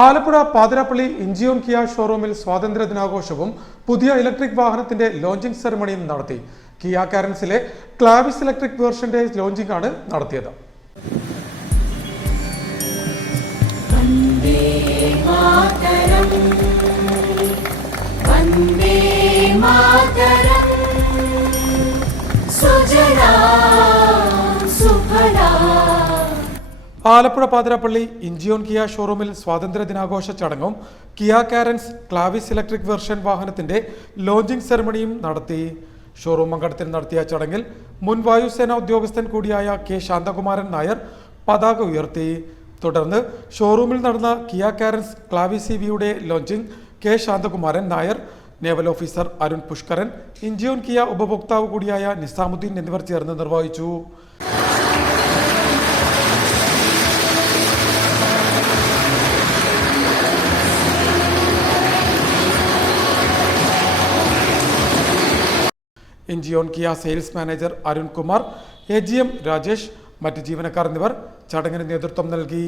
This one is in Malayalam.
ആലപ്പുഴ പാതിരാപ്പള്ളി ഇഞ്ചിയോൺ കിയ ഷോറൂമിൽ സ്വാതന്ത്ര്യ ദിനാഘോഷവും പുതിയ ഇലക്ട്രിക് വാഹനത്തിന്റെ ലോഞ്ചിംഗ് സെറമണിയും നടത്തി. കിയ കാരൻസിലെ ക്ലാവിസ് ഇലക്ട്രിക് വേർഷന്റെ ലോഞ്ചിംഗ് ആണ് നടത്തിയത്. ആലപ്പുഴ പാതിരാപ്പള്ളി ഇഞ്ചിയോൺ കിയ ഷോറൂമിൽ സ്വാതന്ത്ര്യ ദിനാഘോഷ ചടങ്ങും Kia Carens Clavis electric version വാഹനത്തിന്റെ ലോഞ്ചിംഗ് സെറമണിയും നടത്തി. ഷോറൂം അങ്കണത്തിൽ നടത്തിയ ചടങ്ങിൽ മുൻ വായുസേനാ ഉദ്യോഗസ്ഥൻ കൂടിയായ കെ ശാന്തകുമാരൻ നായർ പതാക ഉയർത്തി. തുടർന്ന് ഷോറൂമിൽ നടന്ന കിയ കാരൻസ് ക്ലാവിസ് ഇവിയുടെ launching K Shanthakumaran Nair, naval officer Arun Pushkaran, Incheon Kia ഉപഭോക്താവ് കൂടിയായ നിസാമുദ്ദീൻ എന്നിവർ ചേർന്ന് നിർവഹിച്ചു. Incheon Kia sales manager Arun Kumar, AGM Rajesh, മറ്റ് ജീവനക്കാർ എന്നിവർ ചടങ്ങിന് നേതൃത്വം നൽകി.